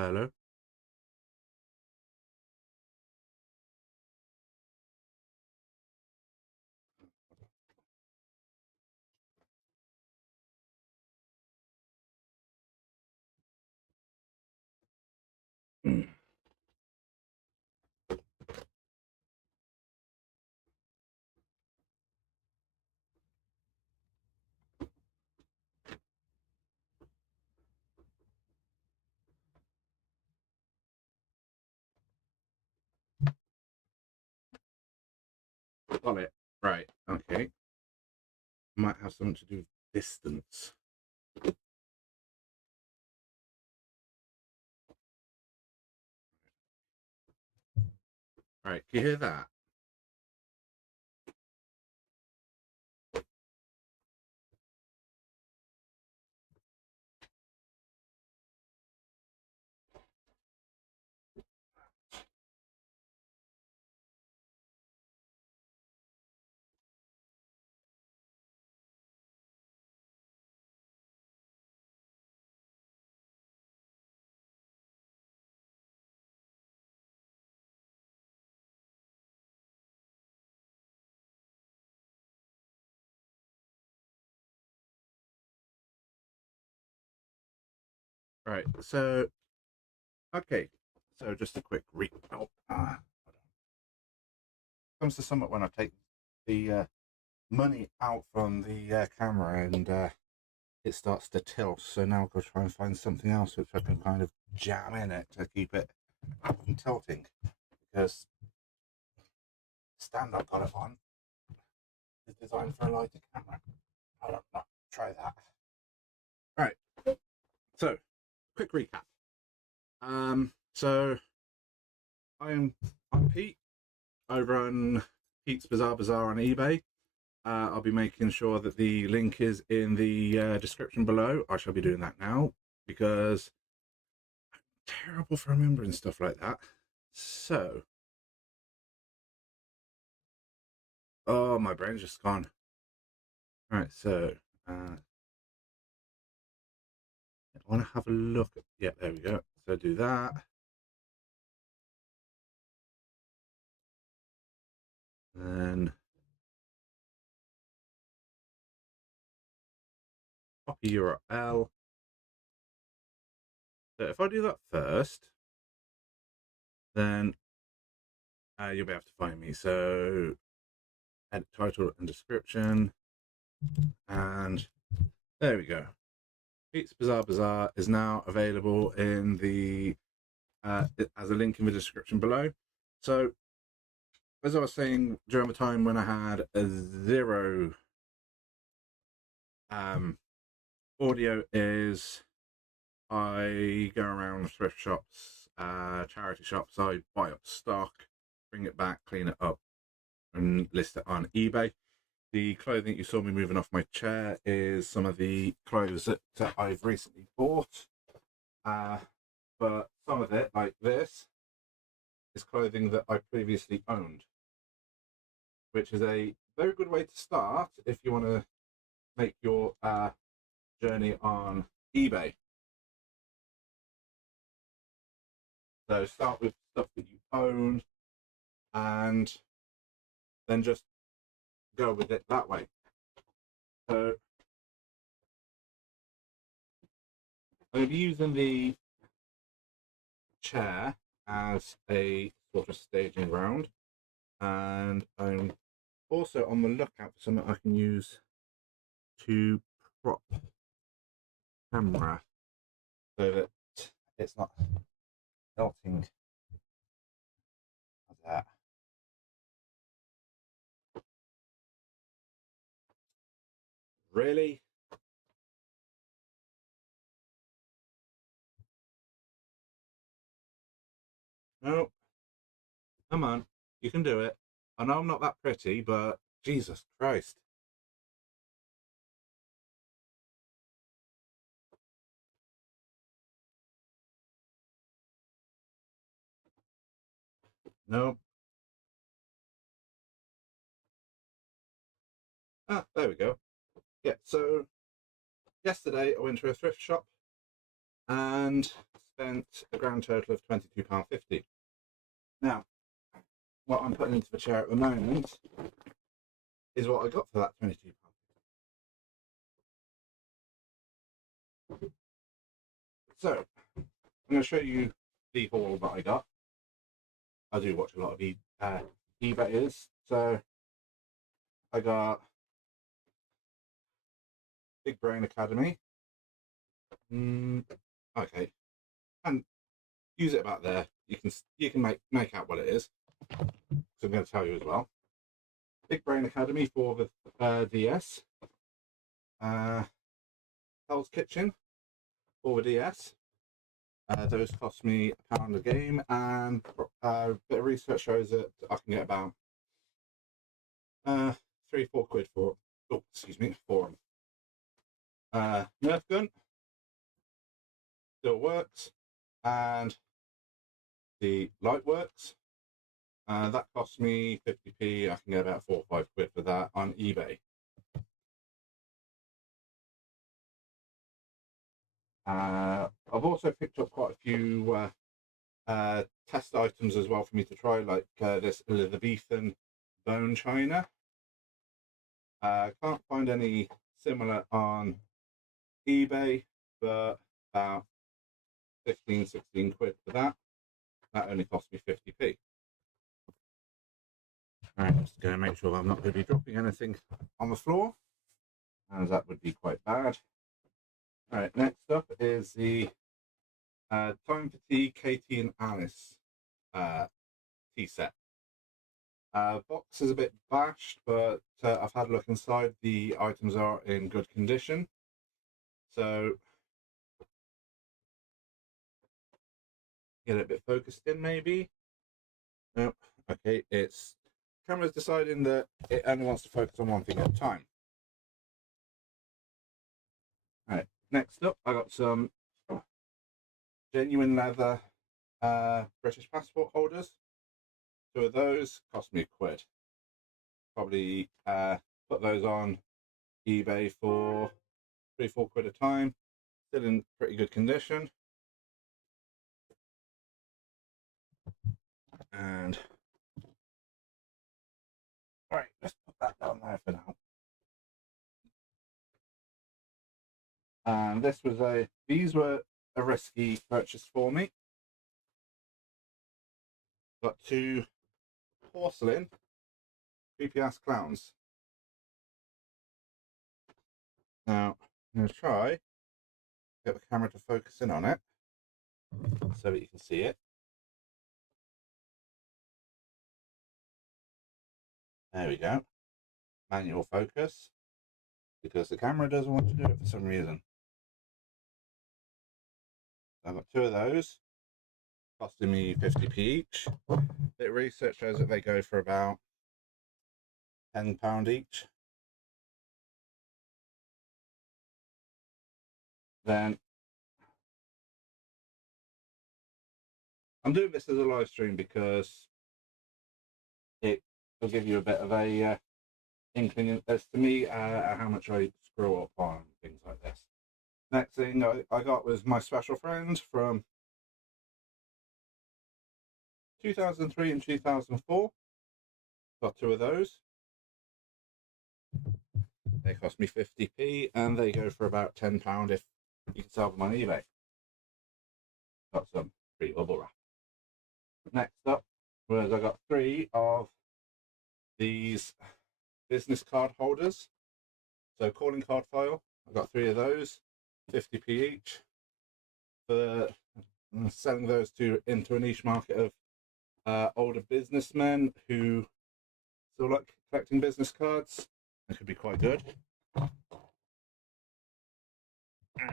Hello. Got it. Right. Okay. Might have something to do with distance. Right. Can you hear that? Right. So, okay. So, just a quick recap. Comes to somewhat when I take the money out from the camera and it starts to tilt. So now I've got to try and find something else which I can kind of jam in it to keep it from tilting. Because the stand I've got it on is designed for a lighter camera. I don't know. Try that. Right. So, quick recap. So I'm Pete over on Pete's Bizarre Bazaar on eBay. I'll be making sure that the link is in the description below. I shall be doing that now because I'm terrible for remembering stuff like that. So, oh, my brain's just gone. Right, so I want to have a look at. Yeah, there we go. So do that. Then copy URL. So if I do that first, then you'll be able to find me. So edit title and description, and there we go. Pete's Bizarre Bazaar is now available in the as a link in the description below. So as I was saying, during the time when I had a zero audio, is I go around thrift shops, charity shops. I buy up stock, bring it back, clean it up, and list it on eBay. The clothing you saw me moving off my chair is some of the clothes that I've recently bought. But some of it, like this, is clothing that I previously owned, which is a very good way to start if you want to make your journey on eBay. So start with stuff that you own and then just go with it that way. So I'm going to be using the chair as a sort of staging ground, and I'm also on the lookout for something I can use to prop camera so that it's not tilting like that. Really? No, come on, you can do it. I know I'm not that pretty, but Jesus Christ. No. Ah, there we go. Yeah, so yesterday I went to a thrift shop and spent a grand total of £22.50. Now, what I'm putting into the chair at the moment is what I got for that £22. So, I'm going to show you the haul that I got. I do watch a lot of eBayers, so I got Big Brain Academy. Okay, and use it about there. You can make out what it is. So I'm going to tell you as well. Big Brain Academy for the DS. Hell's Kitchen for the DS. Those cost me £1 a game, and a bit of research shows that I can get about 3-4 quid for. Oh, excuse me, for them. Nerf gun still works, and the light works. That cost me 50p. I can get about 4 or 5 quid for that on eBay. I've also picked up quite a few test items as well for me to try, like this Elizabethan bone china. Can't find any similar on eBay, but about 15-16 quid for that. That only cost me 50p. Alright, just going to make sure I'm not going to be dropping anything on the floor, as that would be quite bad. Alright, next up is the Time for Tea Katie and Alice tea set. Box is a bit bashed, but I've had a look inside. The items are in good condition. So, get it a bit focused in maybe. Nope. Okay, it's camera's deciding that it only wants to focus on one thing at a time. Alright, next up I got some genuine leather British passport holders. 2 of those cost me £1. Probably put those on eBay for 3-4 quid a time. Still in pretty good condition. And alright, let's put that down there for now. And these were a risky purchase for me. Got 2 porcelain creepy-ass clowns. Now, I'm going to try get the camera to focus in on it so that you can see it. There we go. Manual focus, because the camera doesn't want to do it for some reason. I've got 2 of those, costing me 50p each. Bit of research shows that they go for about £10 each. Then I'm doing this as a live stream because it will give you a bit of a inkling as to me how much I screw up on things like this. Next thing I got was my special friend from 2003 and 2004. Got 2 of those. They cost me 50p, and they go for about £10 if you can sell them on eBay. Got some free bubble wrap. Next up was I got 3 of these business card holders. So calling card file, I got 3 of those, 50p each. For selling those into a niche market of older businessmen who still like collecting business cards. It could be quite good.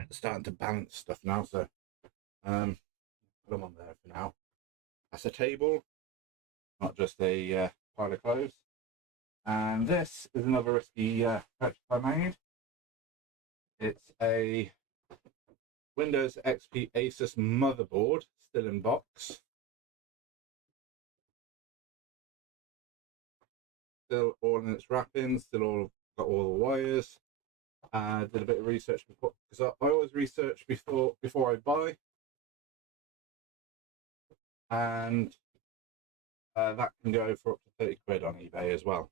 It's starting to balance stuff now, so put them on there for now. That's a table, not just a pile of clothes. And this is another risky purchase I made. It's a Windows XP Asus motherboard, still in box. Still all in its wrappings, still all got all the wires. Did a bit of research before, because I always research before I buy. and that can go for up to 30 quid on eBay as well.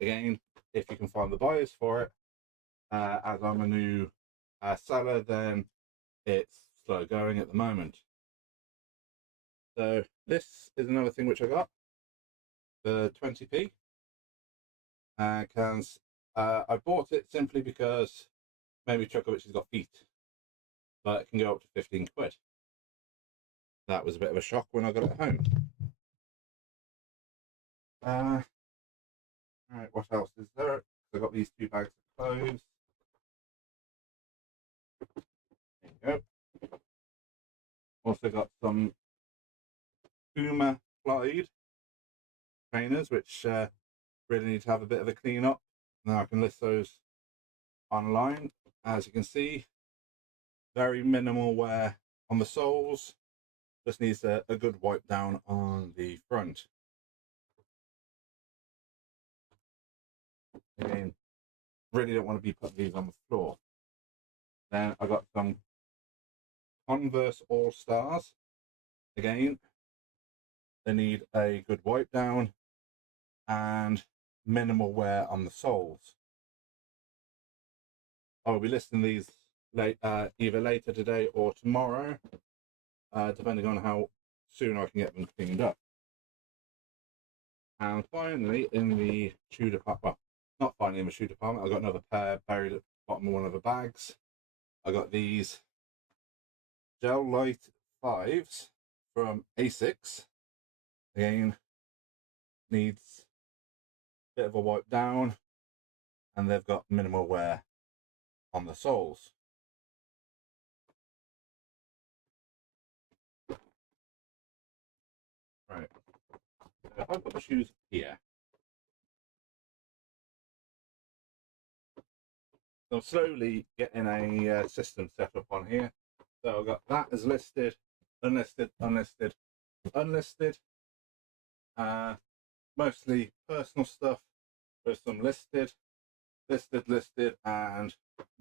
Again, if you can find the buyers for it, as I'm a new seller, then it's slow going at the moment. So this is another thing which I got for 20p. I bought it simply because maybe Chuckovich has got feet, but it can go up to 15 quid. That was a bit of a shock when I got it home. Right, what else is there? I got these 2 bags of clothes. There you go. Also got some Puma Clyde trainers, which really need to have a bit of a clean up. Now I can list those online. As you can see, very minimal wear on the soles. Just needs a good wipe down on the front. Again, really don't want to be putting these on the floor. Then I got some Converse All Stars. Again, they need a good wipe down and minimal wear on the soles. I'll be listing these either later today or tomorrow, depending on how soon I can get them cleaned up. And finally, in the shoe department, well, not finally in the shoe department, I got another pair buried at the bottom of one of the bags. I got these Gel-Lyte 5s from Asics. Again, needs a bit of a wipe down, and they've got minimal wear on the soles. Right, so I've got the shoes here. So I'm slowly getting a system set up on here. So I've got that as listed, unlisted, unlisted, unlisted. Mostly personal stuff with some listed, listed, and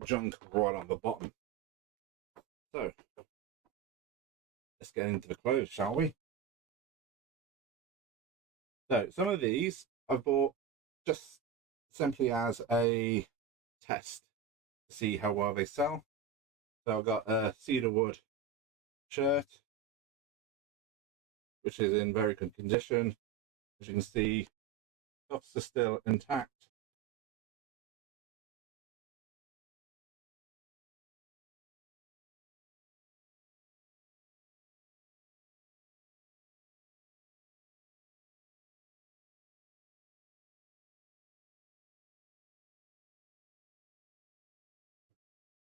junk right on the bottom. So let's get into the clothes, shall we? So some of these I've bought just simply as a test to see how well they sell. So I've got a cedarwood shirt, which is in very good condition. As you can see, cuffs are still intact.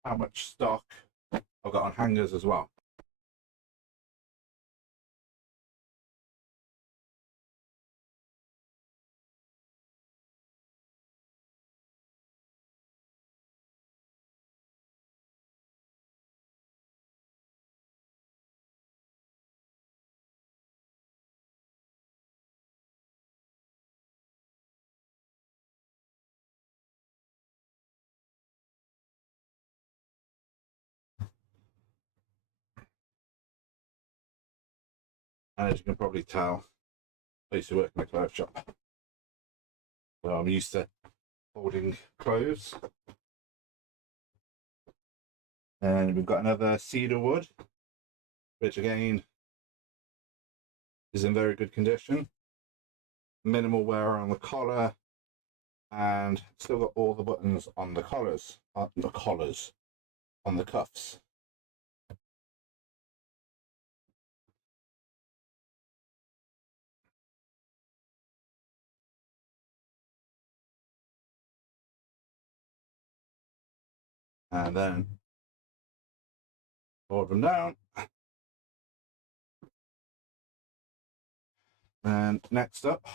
How much stock I've got on hangers as well. And as you can probably tell, I used to work in a clothes shop. So I'm used to holding clothes. And we've got another cedarwood, which again is in very good condition. Minimal wear on the collar, and still got all the buttons on the collars, on the cuffs. And then fold them down. And next up,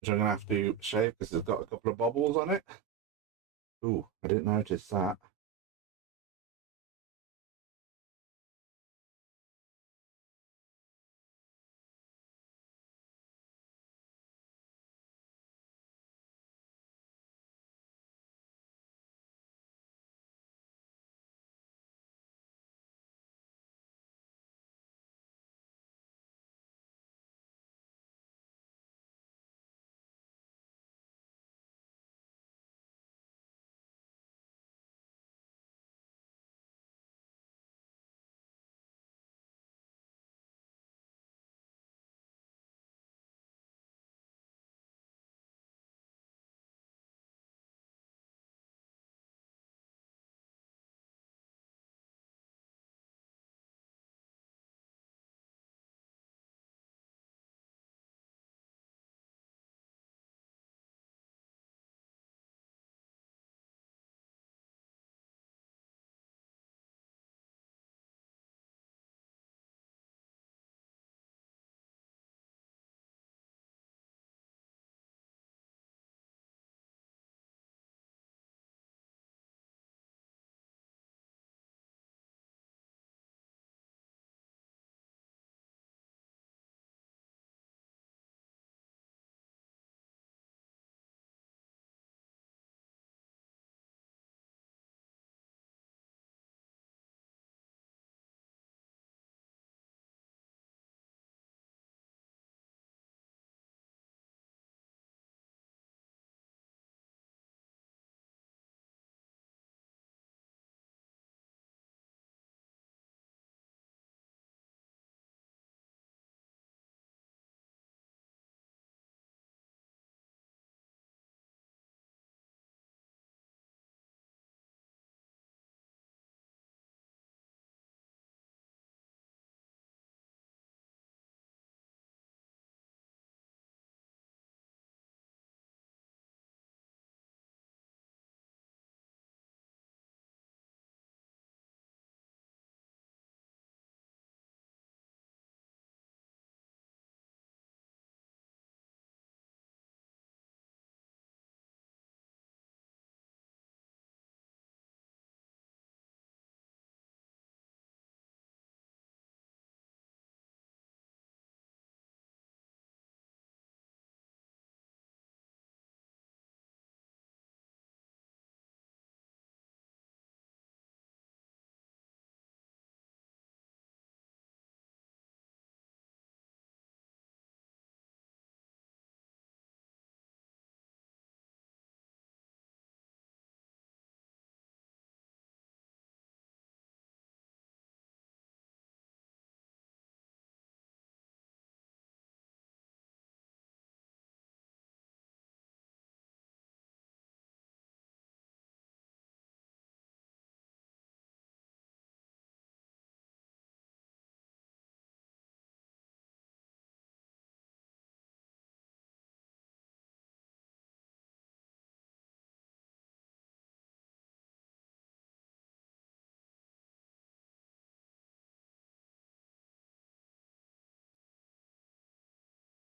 which I'm going to have to shave because it's got a couple of bobbles on it. Ooh, I didn't notice that.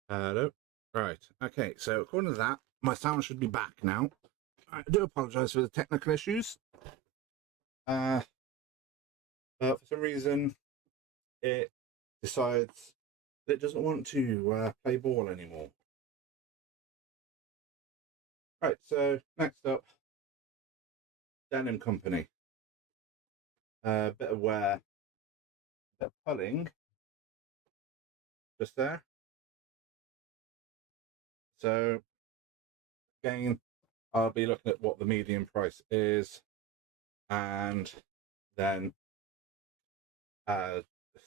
Hello. Right. Okay. So according to that, my sound should be back now. I do apologise for the technical issues. But for some reason, it decides that it doesn't want to play ball anymore. Right. So next up, Denim Company. A bit of wear, bit of pulling, just there. So again, I'll be looking at what the median price is, and then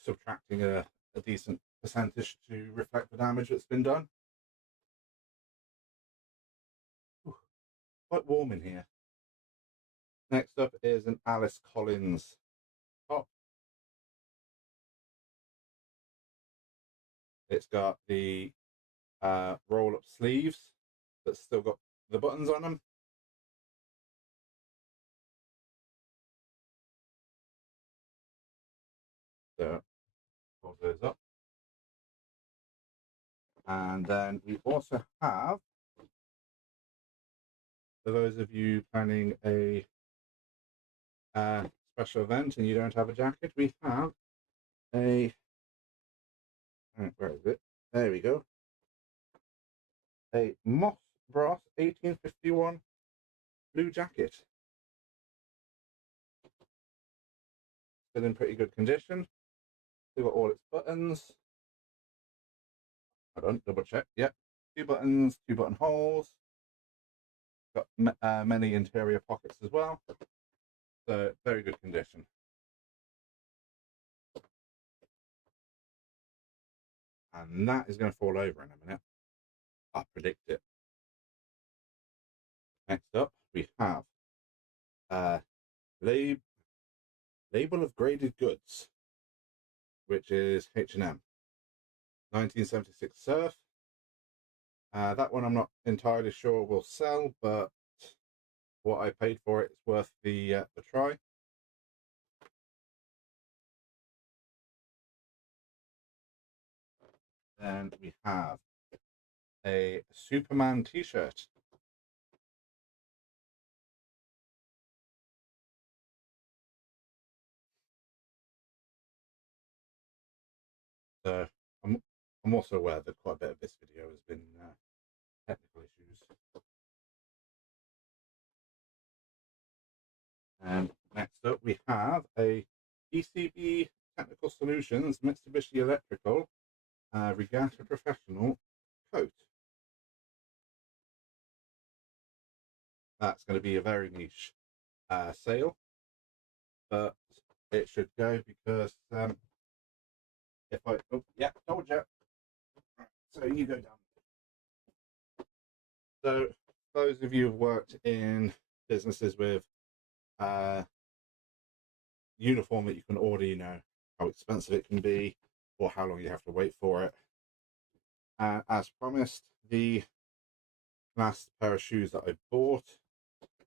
subtracting a decent percentage to reflect the damage that's been done. Ooh, quite warm in here. Next up is an Alice Collins top. It's got the roll-up sleeves that's still got the buttons on them. So hold those up. And then we also have, for those of you planning a special event and you don't have a jacket, we have a, where is it? There we go. A Moss Bros 1851 blue jacket. Still in pretty good condition. Still got all its buttons. Hold on, double check. Yep, 2 buttons, 2 buttonholes. Got many interior pockets as well. So very good condition. And that is going to fall over in a minute. I predict it. Next up, we have label of graded goods, which is H&M 1976 Surf. That one I'm not entirely sure will sell, but what I paid for it is worth the try. Then we have a Superman t-shirt. So I'm also aware that quite a bit of this video has been technical issues. And next up we have a ECB Technical Solutions Mitsubishi Electrical Regatta Professional coat. That's going to be a very niche sale, but it should go because if I, oh yeah, told you. So you go down. So those of you who've worked in businesses with uniform that you can order, you know how expensive it can be or how long you have to wait for it. As promised, the last pair of shoes that I bought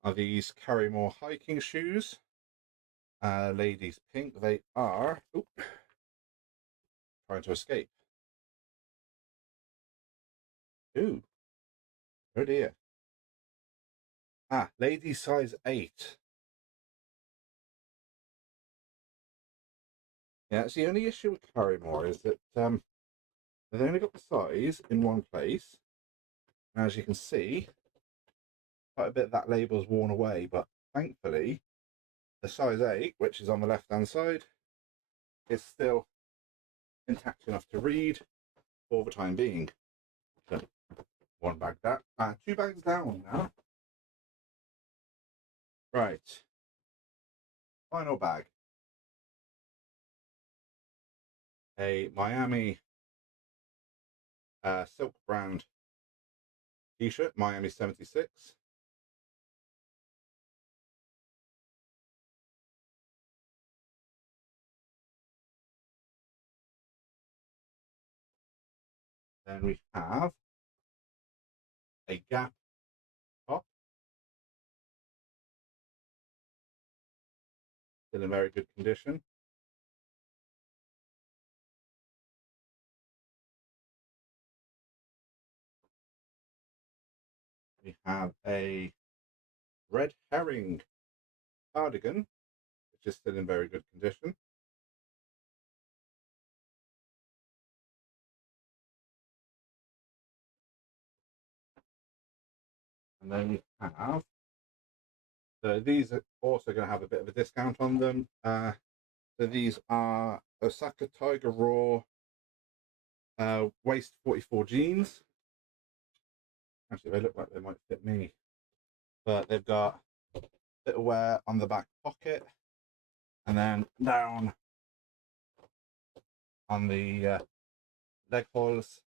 are these Carrymore hiking shoes. Ladies pink. They are trying to escape. Ooh, oh dear. Ladies size 8. Yeah, that's the only issue with Carrymore is that they've only got the size in one place. And as you can see, quite a bit of that label's worn away, but thankfully the size 8, which is on the left hand side, is still intact enough to read for the time being. So, one bag down, 2 bags down now. Right, final bag. A Miami silk brand t-shirt, Miami 76. Then we have a Gap top, still in very good condition. have a red herring cardigan, which is still in very good condition. And then we have, so these are also going to have a bit of a discount on them. So these are Osaka Tiger Raw waist 44 jeans. Actually, they look like they might fit me, but they've got a bit of wear on the back pocket, and then down on the leg holes,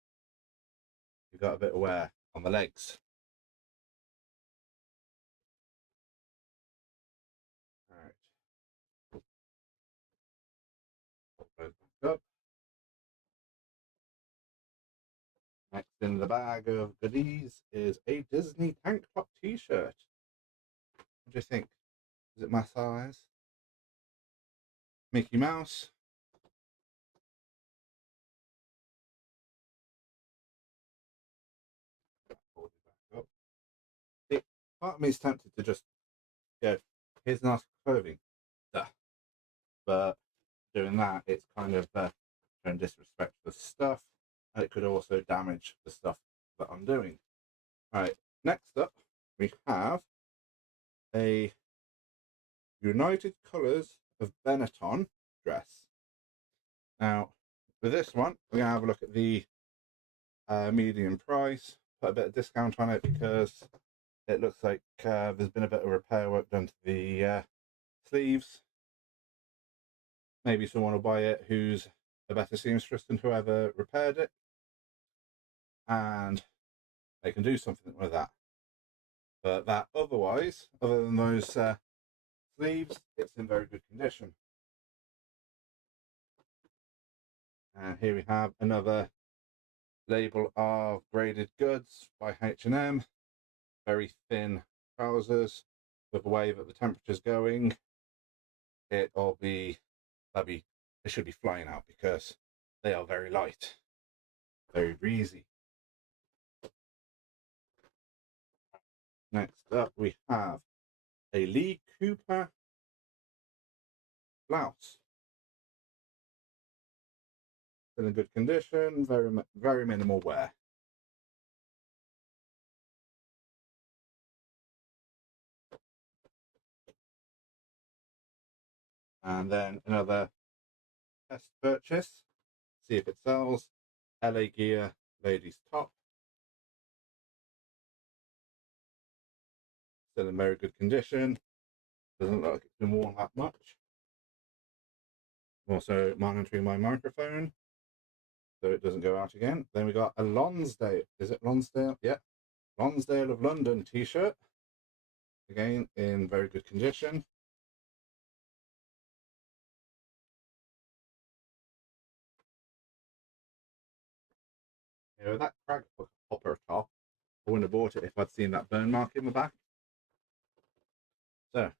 you've got a bit of wear on the legs. All right. Pop those back up. Next in the bag of goodies is a Disney tank top t-shirt. What do you think? Is it my size? Mickey Mouse. Hold it back up. Part of me is tempted to just go, here's nice clothing. Duh. But doing that, it's kind of showing disrespect for stuff, and it could also damage the stuff that I'm doing. All right, next up, we have a United Colors of Benetton dress. Now, with this one, we're going to have a look at the medium price, put a bit of discount on it because it looks like there's been a bit of repair work done to the sleeves. Maybe someone will buy it who's a better seamstress than whoever repaired it, and they can do something with that. But that otherwise, other than those sleeves, it's in very good condition. And here we have another label of graded goods by H&M. Very thin trousers. With the way that the temperature's going, they should be flying out because they are very light, very breezy. Next up, we have a Lee Cooper blouse. Still in good condition, very minimal wear. And then another test purchase, see if it sells. LA Gear ladies top. Still in very good condition. Doesn't look like it's been worn that much. I'm also monitoring my microphone so it doesn't go out again. Then we got a Lonsdale. Is it Lonsdale? Yeah. Lonsdale of London t-shirt. Again, in very good condition. You know, that crack hopper top, I wouldn't have bought it if I'd seen that burn mark in the back. So,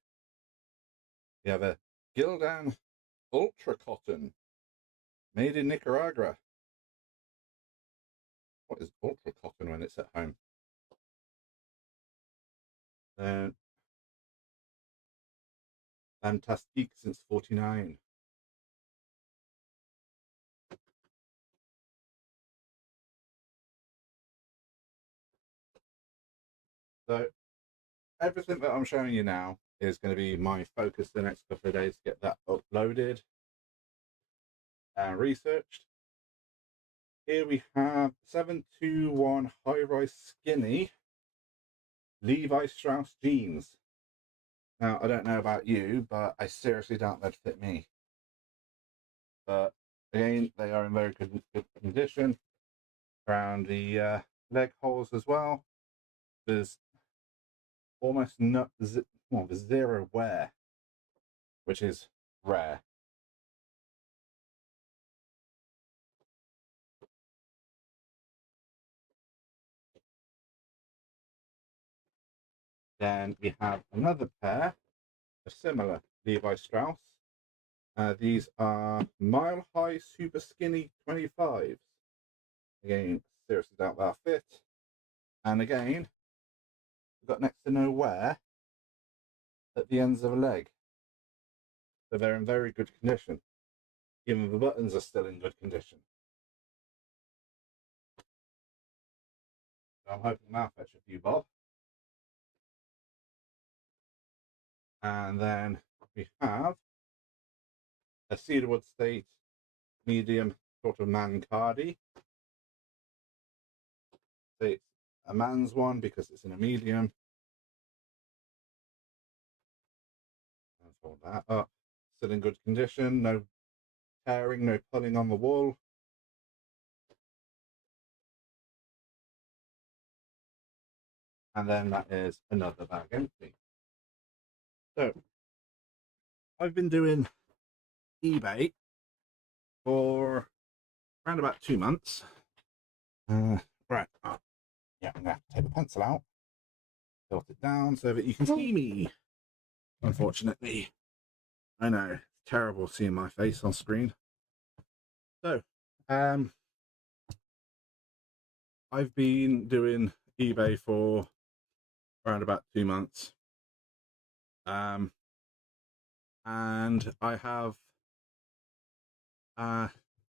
we have a Gildan Ultra Cotton, made in Nicaragua. What is Ultra Cotton when it's at home? Then, Fantastique since '49. So, everything that I'm showing you now is going to be my focus the next couple of days to get that uploaded and researched. Here we have 721 high-rise skinny Levi Strauss jeans. Now, I don't know about you, but I seriously doubt they'd fit me. But again, they are in very good condition. Around the leg holes as well, there's almost there's zero wear, which is rare. Then we have another pair of similar Levi Strauss. These are Mile High Super Skinny 25s. Again, seriously doubt they'll fit. And again, got next to no wear at the ends of a leg. So they're in very good condition. Even the buttons are still in good condition. So I'm hoping that'll fetch a few bob. And then we have a cedarwood state medium sort of man cardi. It's a man's one because it's in a medium. And fold that up. Still in good condition, no tearing, no pulling on the wool. And then that is another bag empty. So I've been doing eBay for around about 2 months. Right. Yeah, I'm gonna have to take the pencil out, tilt it down so that you can see me. Unfortunately, I know it's terrible seeing my face on screen. So, I've been doing eBay for around about 2 months, and I have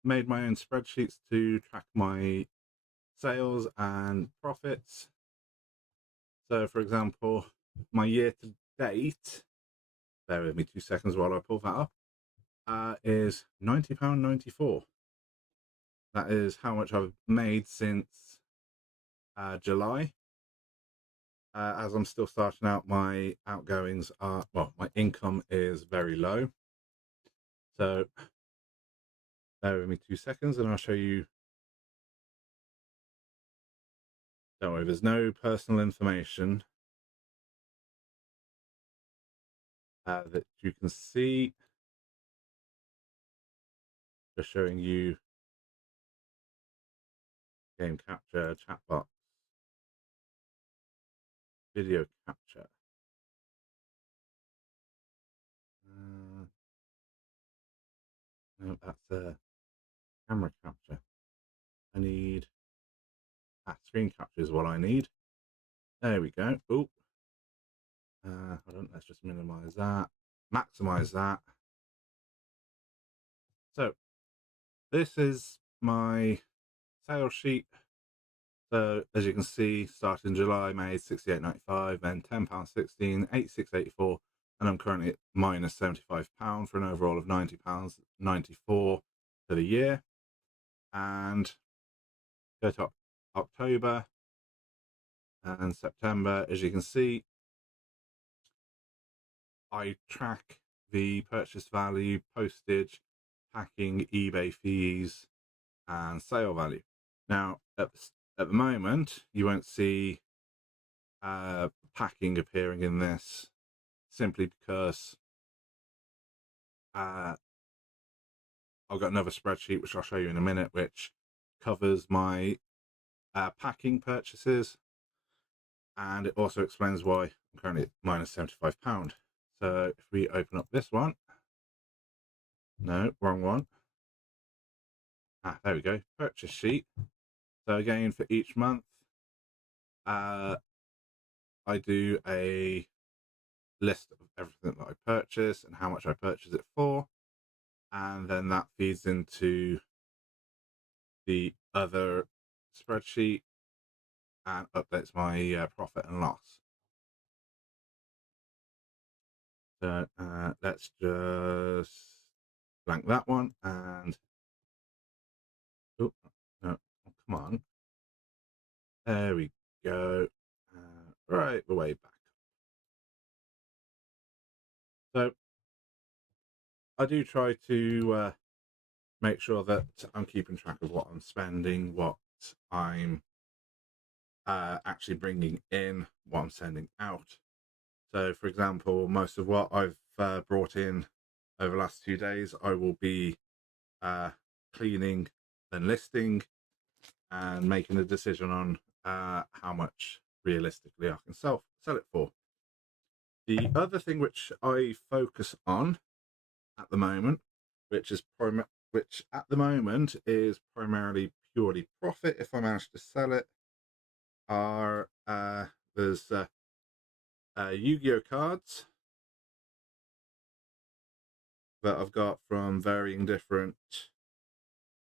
made my own spreadsheets to track my sales and profits. So, for example, my year to date, bear with me 2 seconds while I pull that up, is £90.94. That is how much I've made since July. As I'm still starting out, my outgoings are, well, my income is very low. So, bear with me 2 seconds and I'll show you. Don't worry, there's no personal information that you can see. Just showing you game capture, chat box, video capture. No, that's a camera capture. I need screen capture is what I need. There we go. Oh, hold on. Let's just minimize that, maximize that. So this is my sales sheet. So as you can see, starting July, I made £68.95, then £10.16, £86.84, and I'm currently at minus £75 for an overall of £90.94 for the year. And go to October and September, as you can see, I track the purchase value, postage, packing, eBay fees, and sale value. Now, at the moment, you won't see packing appearing in this simply because I've got another spreadsheet, which I'll show you in a minute, which covers my packing purchases, and it also explains why I'm currently at minus £75. So if we open up this one, no, wrong one. There we go, purchase sheet. So again, for each month, I do a list of everything that I purchase and how much I purchase it for, and then that feeds into the other spreadsheet and updates my profit and loss. So let's just blank that one and oh no, come on, there we go. Right, the way back. So I do try to make sure that I'm keeping track of what I'm spending, what I'm actually bringing in, what I'm sending out. So, for example, most of what I've brought in over the last 2 days, I will be cleaning and listing and making a decision on how much realistically I can sell it for. The other thing which I focus on at the moment, which at the moment is primarily purely profit if I manage to sell it, are there's Yu-Gi-Oh cards that I've got from varying different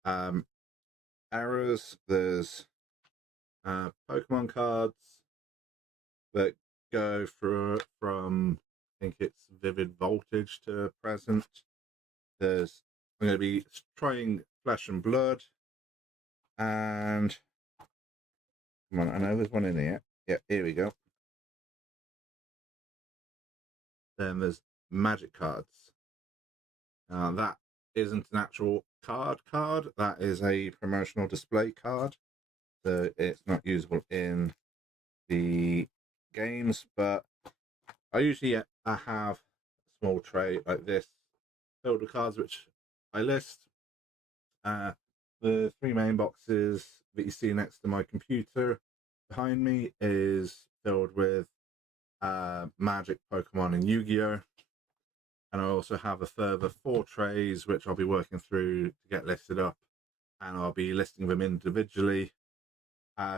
um, eras. There's Pokemon cards that go from I think it's Vivid Voltage to present. There's I'm going to be trying Flesh and Blood, and come on, I know there's one in here. Yeah, here we go. Then there's Magic cards. That isn't an actual card. That is a promotional display card. So it's not usable in the games, but I usually have a small tray like this filled with cards which I list. The three main boxes that you see next to my computer behind me is filled with Magic, Pokemon, and Yu-Gi-Oh! And I also have a further 4 trays which I'll be working through to get listed up, and I'll be listing them individually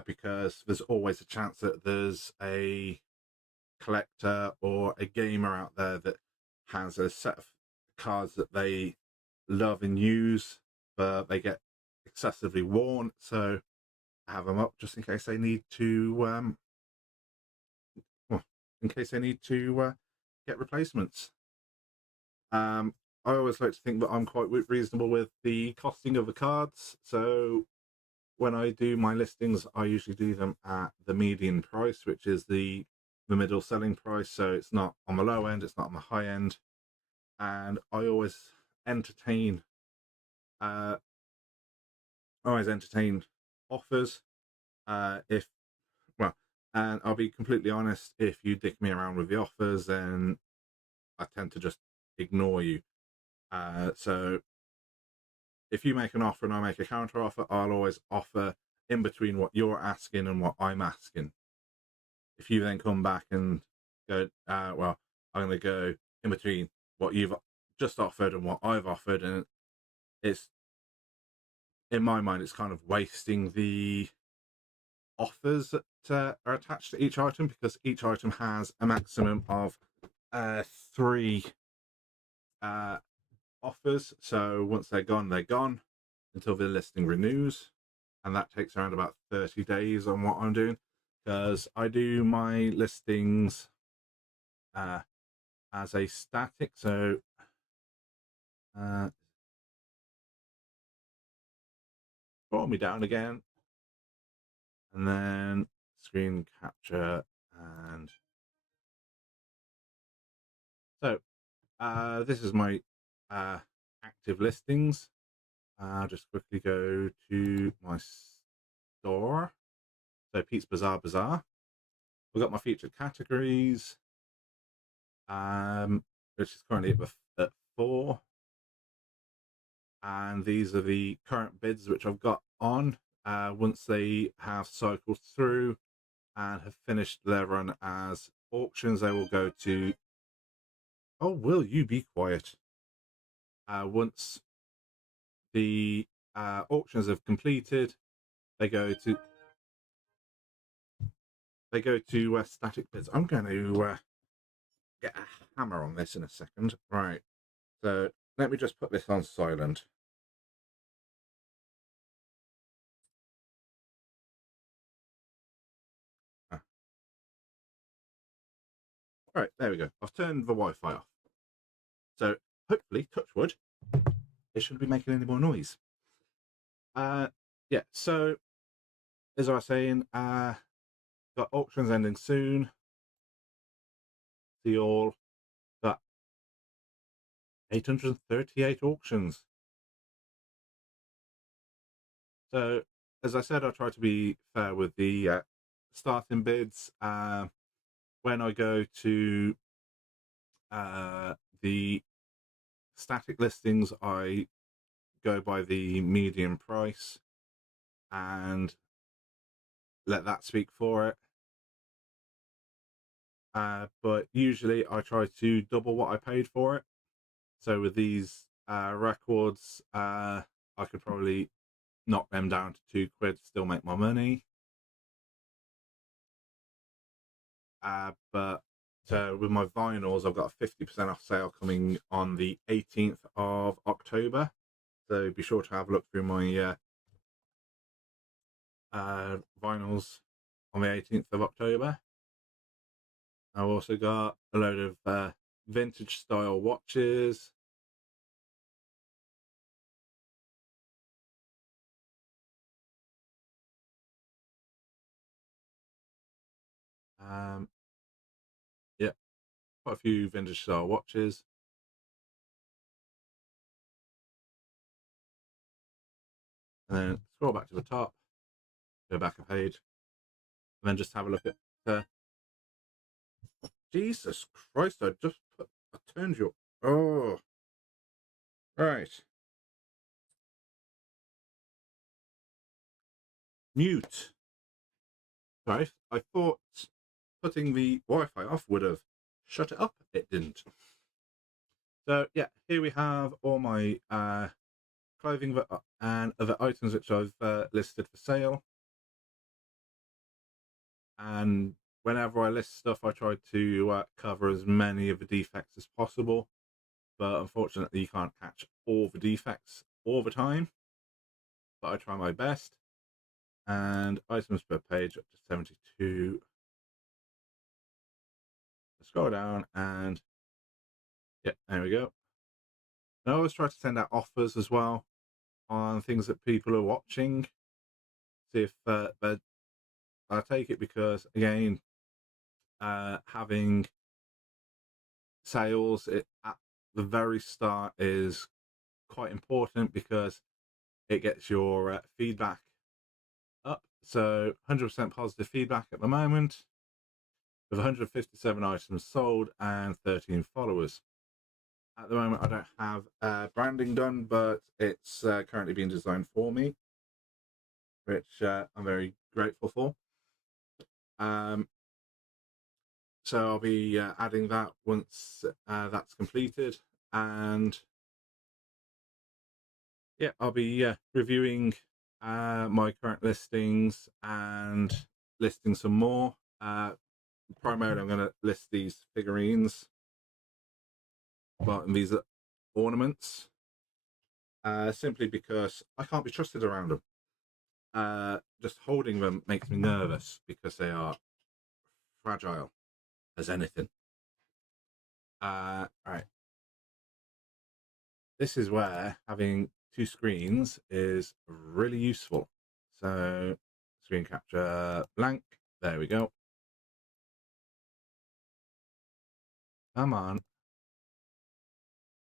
because there's always a chance that there's a collector or a gamer out there that has a set of cards that they love and use, but they get excessively worn. So I have them up just in case they need to, get replacements. I always like to think that I'm quite reasonable with the costing of the cards. So when I do my listings, I usually do them at the median price, which is the middle selling price. So it's not on the low end, it's not on the high end. And I always entertain offers. If well, and I'll be completely honest, if you dick me around with the offers, then I tend to just ignore you. So if you make an offer and I make a counter offer, I'll always offer in between what you're asking and what I'm asking. If you then come back and go, well, I'm going to go in between what you've just offered and what I've offered, and it's, in my mind, it's kind of wasting the offers that are attached to each item, because each item has a maximum of 3 offers. So once they're gone until the listing renews, and that takes around about 30 days on what I'm doing, because I do my listings as a static. So scroll me down again, and then screen capture, and so this is my active listings. I'll just quickly go to my store. So Pete's Bazaar. We've got my featured categories, which is currently at 4. And these are the current bids which I've got on. Once they have cycled through and have finished their run as auctions, they will go to... Oh, will you be quiet? Once the auctions have completed, they go to static bids. I'm going to get a hammer on this in a second. Right. So let me just put this on silent. Right, there we go. I've turned the Wi-Fi off. So hopefully, touch wood, it shouldn't be making any more noise. Yeah, so as I was saying, got auctions ending soon. See all. Got 838 auctions. So as I said, I try to be fair with the starting bids. When I go to the static listings, I go by the median price and let that speak for it. But usually I try to double what I paid for it. So with these records, I could probably knock them down to £2, still make my money. But with my vinyls, I've got a 50% off sale coming on the 18th of October. So be sure to have a look through my vinyls on the 18th of October. I've also got a load of vintage style watches. Yeah, quite a few vintage style watches. And then scroll back to the top, go back a page, and then just have a look at. Jesus Christ! I turned you. Oh, right. Mute. Sorry, I thought putting the Wi-Fi off would have shut it up. It didn't. So yeah, here we have all my clothing and other items which I've listed for sale. And whenever I list stuff, I try to cover as many of the defects as possible. But unfortunately, you can't catch all the defects all the time. But I try my best. And items per page up to 72. Scroll down and yeah, there we go. And I always try to send out offers as well on things that people are watching. See if I take it because again, having sales at the very start is quite important because it gets your feedback up. So 100% positive feedback at the moment with 157 items sold and 13 followers. At the moment, I don't have branding done, but it's currently being designed for me, which I'm very grateful for. So I'll be adding that once that's completed, and yeah, I'll be reviewing my current listings and listing some more. Primarily, I'm going to list these figurines, but these ornaments, simply because I can't be trusted around them. Just holding them makes me nervous because they are fragile as anything. Right. This is where having two screens is really useful. So screen capture blank. There we go. Come on.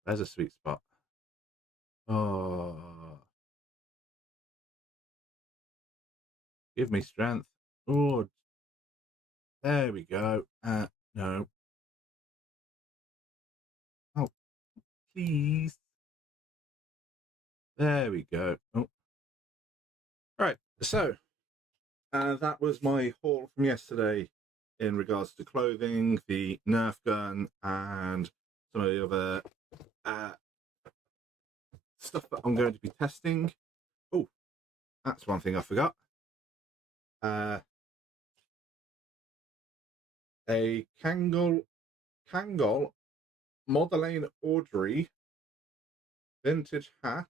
There's a sweet spot. Oh, give me strength. Oh, there we go. No. Oh, please. There we go. Oh. Right. So that was my haul from yesterday in regards to clothing, the Nerf gun, and some of the other stuff that I'm going to be testing. Oh, that's one thing I forgot. A Kangol Madeleine Audrey vintage hat.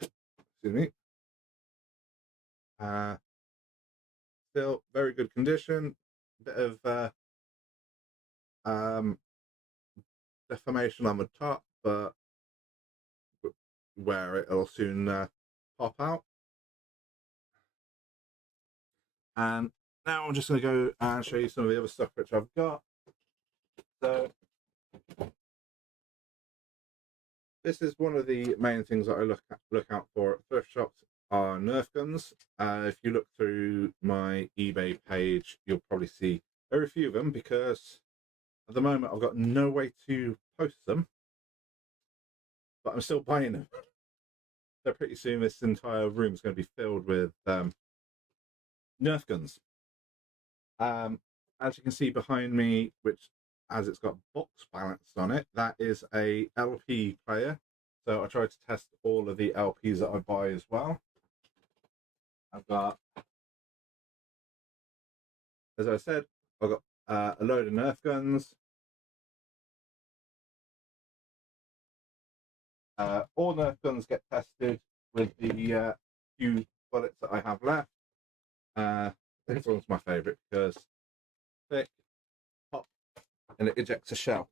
Excuse me. Still very good condition. Bit of deformation on the top, but where it'll soon pop out. And now I'm just going to go and show you some of the other stuff which I've got. So this is one of the main things that I look out for at thrift shops are Nerf guns. If you look through my eBay page, you'll probably see very few of them because at the moment I've got no way to post them, but I'm still buying them. So pretty soon this entire room is going to be filled with Nerf guns. As you can see behind me, which as it's got box balanced on it, that is a LP player. So I try to test all of the LPs that I buy as well. I've got as I said, I've got a load of Nerf guns. All Nerf guns get tested with the few bullets that I have left. This one's my favourite because thick, pop, and it ejects a shell.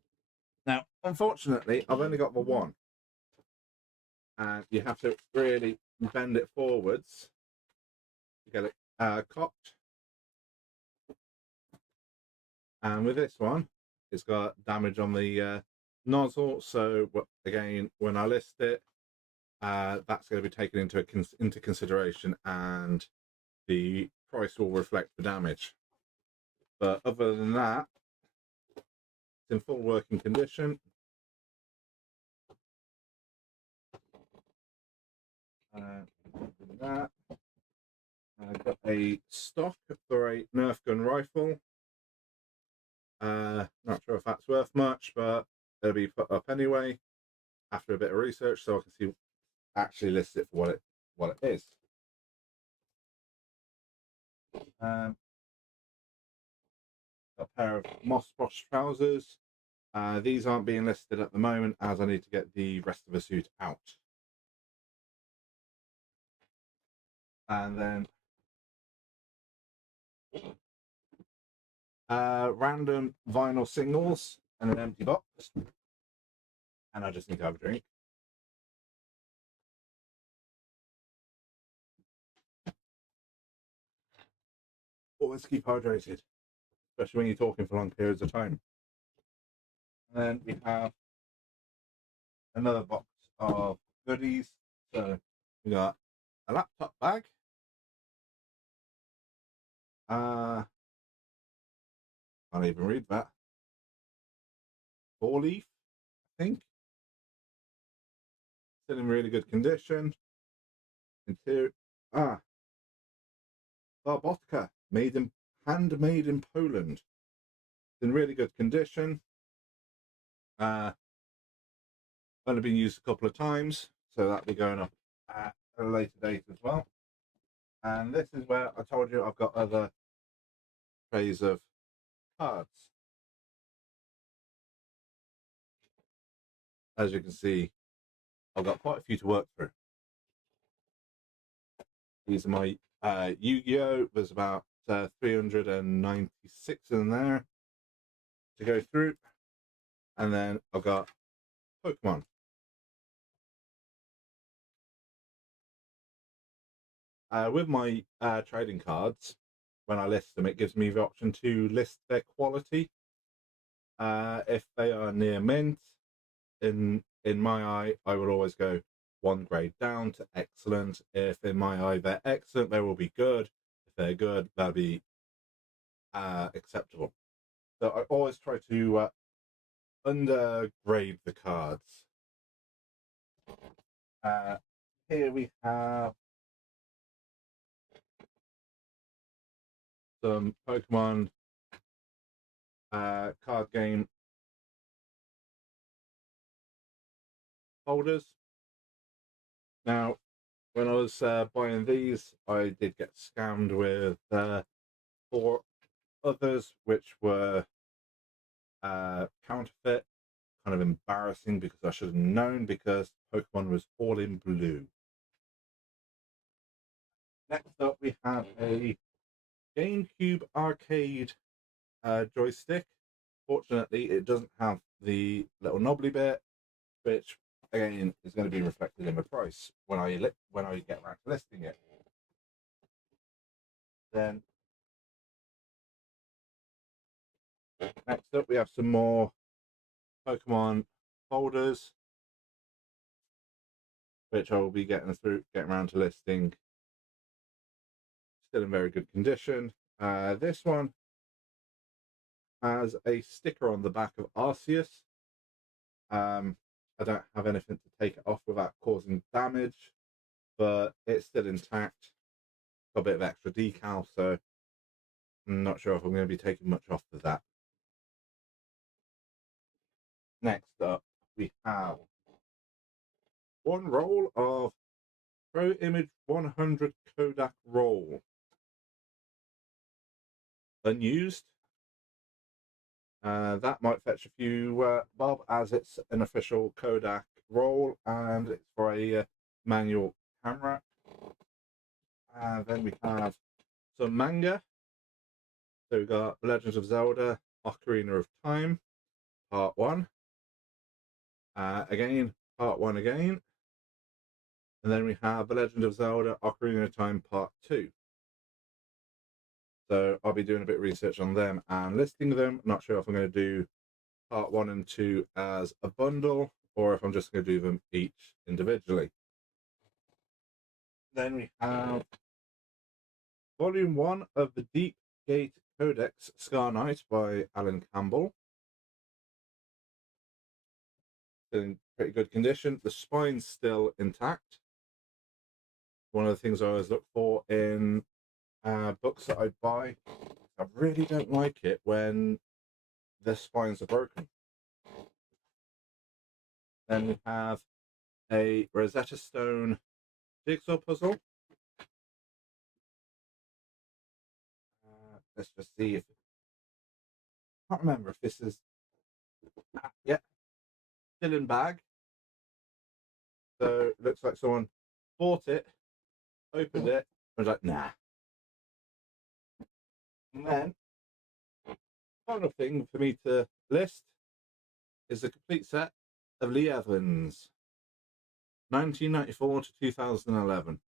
Now, unfortunately, I've only got the one, and you have to really bend it forwards to get it cocked. And with this one, it's got damage on the nozzle. So again, when I list it, that's going to be taken into consideration, and the price will reflect the damage. But other than that, it's in full working condition. That. I've got a stock for a Nerf gun rifle. Not sure if that's worth much, but it'll be put up anyway after a bit of research, so I can see actually list it for what it is. Got a pair of Moss Bosch trousers. These aren't being listed at the moment as I need to get the rest of the suit out. And then random vinyl singles and an empty box. And I just need to have a drink. Always keep hydrated, especially when you're talking for long periods of time. And then we have another box of goodies. So we got a laptop bag. Can't even read that. 4-leaf, I think. Still in really good condition. Interior. Barbotka, handmade in Poland. It's in really good condition. Only been used a couple of times, so that'll be going up at a later date as well. And this is where I told you I've got other trays of cards. As you can see, I've got quite a few to work through. These are my Yu-Gi-Oh! There's about 396 in there to go through. And then I've got Pokemon. With my trading cards, when I list them, it gives me the option to list their quality. If they are near mint, in my eye, I will always go one grade down to excellent. If in my eye they're excellent, they will be good. If they're good, they'll be acceptable. So I always try to undergrade the cards. Here we have some Pokemon card game folders. Now, when I was buying these, I did get scammed with 4 others, which were counterfeit. Kind of embarrassing because I should have known, because Pokemon was all in blue. Next up, we have a GameCube arcade joystick. Fortunately, it doesn't have the little knobbly bit, which again is going to be reflected in the price when I get around to listing it. Then next up, we have some more Pokemon folders, which I will be getting around to listing. Still in very good condition. This one has a sticker on the back of Arceus. I don't have anything to take it off without causing damage, but it's still intact. Got a bit of extra decal, so I'm not sure if I'm going to be taking much off of that. Next up, we have one roll of Pro Image 100 Kodak roll. unused. That might fetch a few bob, as it's an official Kodak roll and it's for a manual camera. Then we have some manga. So we've got Legend of Zelda Ocarina of Time Part 1. Again, Part 1 again. And then we have The Legend of Zelda Ocarina of Time Part 2. So I'll be doing a bit of research on them and listing them. Not sure if I'm going to do Part 1 and 2 as a bundle or if I'm just going to do them each individually. Then we have Volume 1 of the Deep Gate Codex Scar Knight by Alan Campbell. Still in pretty good condition. The spine's still intact. One of the things I always look for in books that I buy, I really don't like it when the spines are broken. Then we have a Rosetta Stone jigsaw puzzle. Let's just see if I can't remember if this is yeah, still in bag. So it looks like someone bought it, opened it, and was like, nah. And then final thing for me to list is a complete set of Lee Evans, 1994 to 2011.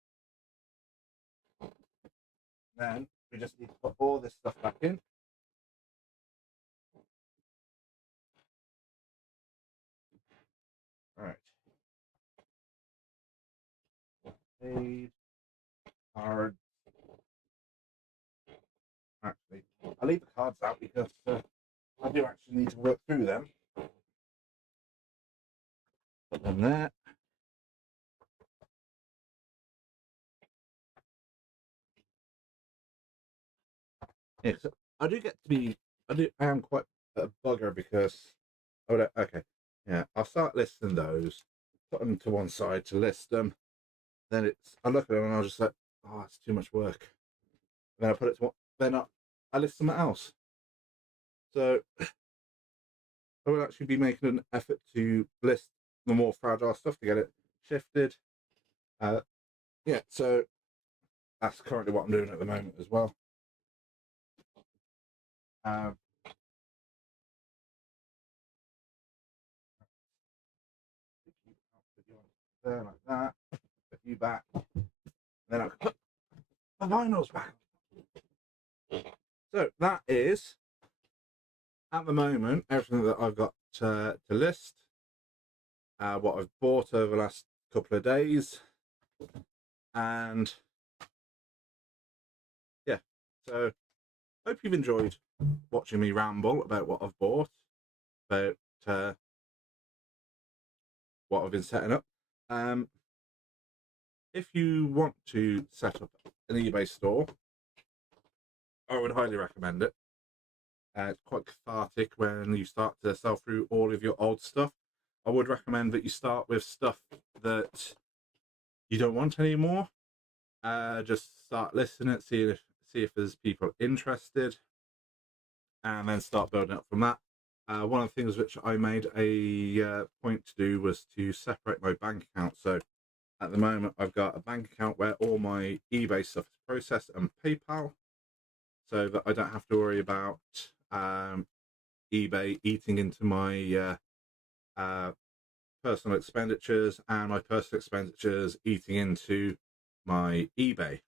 Then we just need to put all this stuff back in. All right. Page, card. Actually, I'll leave the cards out because I do actually need to work through them. Put them there. Yeah, so I do get to be, I am quite a bugger because, oh, okay, yeah, I'll start listing those, put them to one side to list them. Then I look at them and I'll just like, oh, it's too much work. And then I put it to one, then I list something else. So I will actually be making an effort to list the more fragile stuff to get it shifted. Yeah, so that's currently what I'm doing at the moment as well. There like that. Put you back. Then I'll put the vinyls back. So that is at the moment everything that I've got to list. What I've bought over the last couple of days, and yeah. So hope you've enjoyed watching me ramble about what I've bought, about what I've been setting up. If you want to set up an eBay store, I would highly recommend it. It's quite cathartic when you start to sell through all of your old stuff. I would recommend that you start with stuff that you don't want anymore. Just start listening, see if there's people interested, and then start building up from that. One of the things which I made a point to do was to separate my bank account. So at the moment, I've got a bank account where all my eBay stuff is processed and PayPal, so that I don't have to worry about eBay eating into my personal expenditures and my personal expenditures eating into my eBay.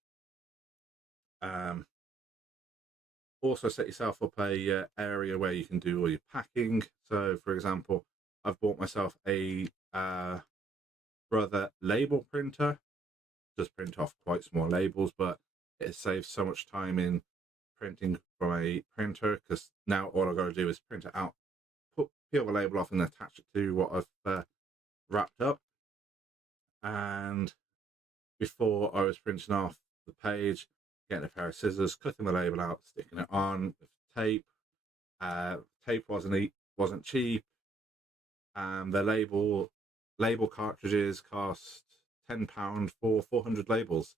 Also set yourself up a area where you can do all your packing. So for example, I've bought myself a Brother label printer. Just print off quite small labels, but it saves so much time in printing from a printer, because now all I've got to do is print it out, peel the label off and attach it to what I've wrapped up. And before I was printing off the page, getting a pair of scissors, cutting the label out, sticking it on with tape. Tape wasn't cheap. The label cartridges cost £10 for 400 labels,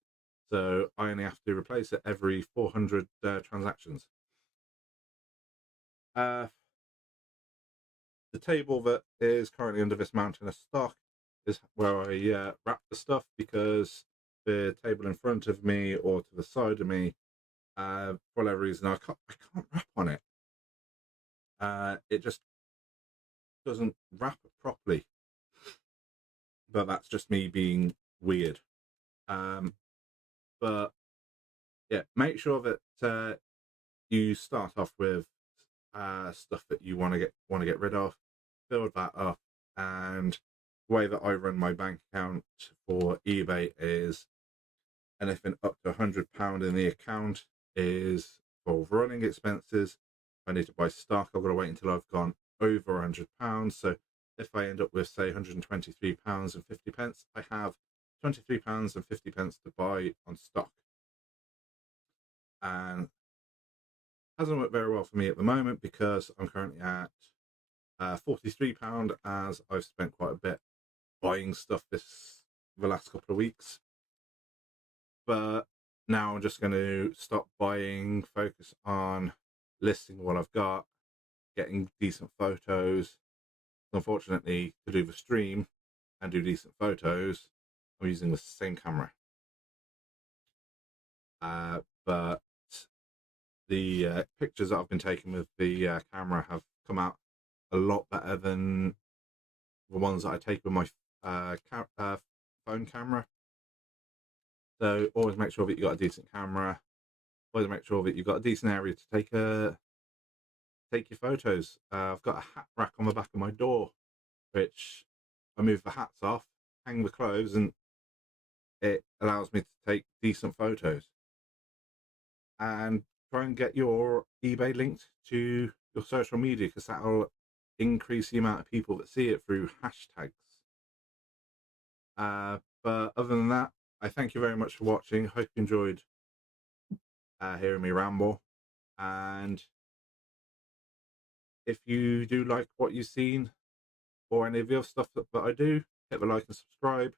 so I only have to replace it every 400 transactions. The table that is currently under this mountain of stock is where I wrap the stuff, because the table in front of me or to the side of me, for whatever reason, I can't wrap on it. It just doesn't wrap properly. But that's just me being weird. But yeah, make sure that you start off with stuff that you want to get rid of, build that up, and the way that I run my bank account for eBay is anything up to £100 in the account is for running expenses. If I need to buy stock, I've got to wait until I've gone over £100. So if I end up with, say, £123.50, I have £23.50 to buy on stock. And hasn't worked very well for me at the moment, because I'm currently at £43, as I've spent quite a bit buying stuff the last couple of weeks. But now I'm just going to stop buying, focus on listing what I've got, getting decent photos. Unfortunately, to do the stream and do decent photos, I'm using the same camera. But the pictures that I've been taking with the camera have come out a lot better than the ones that I take with my phone camera. So always make sure that you've got a decent camera. Always make sure that you've got a decent area to take your photos. I've got a hat rack on the back of my door, which I move the hats off, hang the clothes, and it allows me to take decent photos. And try and get your eBay linked to your social media, because that'll increase the amount of people that see it through hashtags. But other than that, I thank you very much for watching. Hope you enjoyed hearing me ramble. And if you do like what you've seen or any of the other stuff that I do, hit the like and subscribe.